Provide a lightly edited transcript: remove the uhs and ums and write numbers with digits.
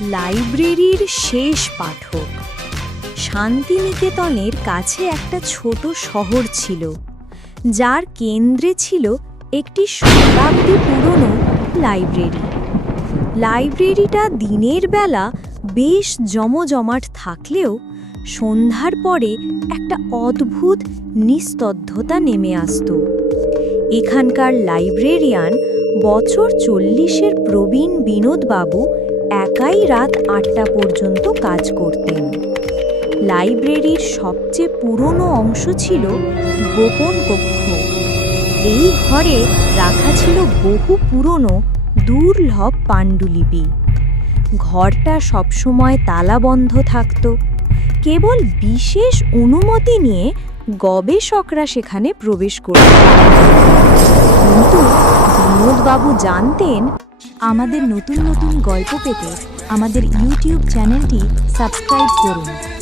লাইব্রেরির শেষ পাঠক। শান্তিনিকেতনের কাছে একটা ছোট শহর ছিল, যার কেন্দ্রে ছিল একটি শতাব্দী পুরনো লাইব্রেরি। লাইব্রেরিটা দিনের বেলা বেশ জমজমাট থাকলেও সন্ধ্যার পরে একটা অদ্ভুত নিস্তব্ধতা নেমে আসত। এখানকার লাইব্রেরিয়ান বছর 40-এর প্রবীণ বিনোদবাবু একাই রাত 8টা পর্যন্ত কাজ করতেন। লাইব্রেরির সবচেয়ে পুরনো অংশ ছিল গোপন কক্ষ। এই ঘরে রাখা ছিল বহু পুরনো দুর্লভ পাণ্ডুলিপি। ঘরটা সবসময় তালাবন্ধ থাকত, কেবল বিশেষ অনুমতি নিয়ে গবেষকরা সেখানে প্রবেশ করতেন। কিন্তু বিনোদবাবু জানতেন, আমাদের নতুন নতুন গল্প পেতে আমাদের ইউটিউব চ্যানেলটি সাবস্ক্রাইব করুন।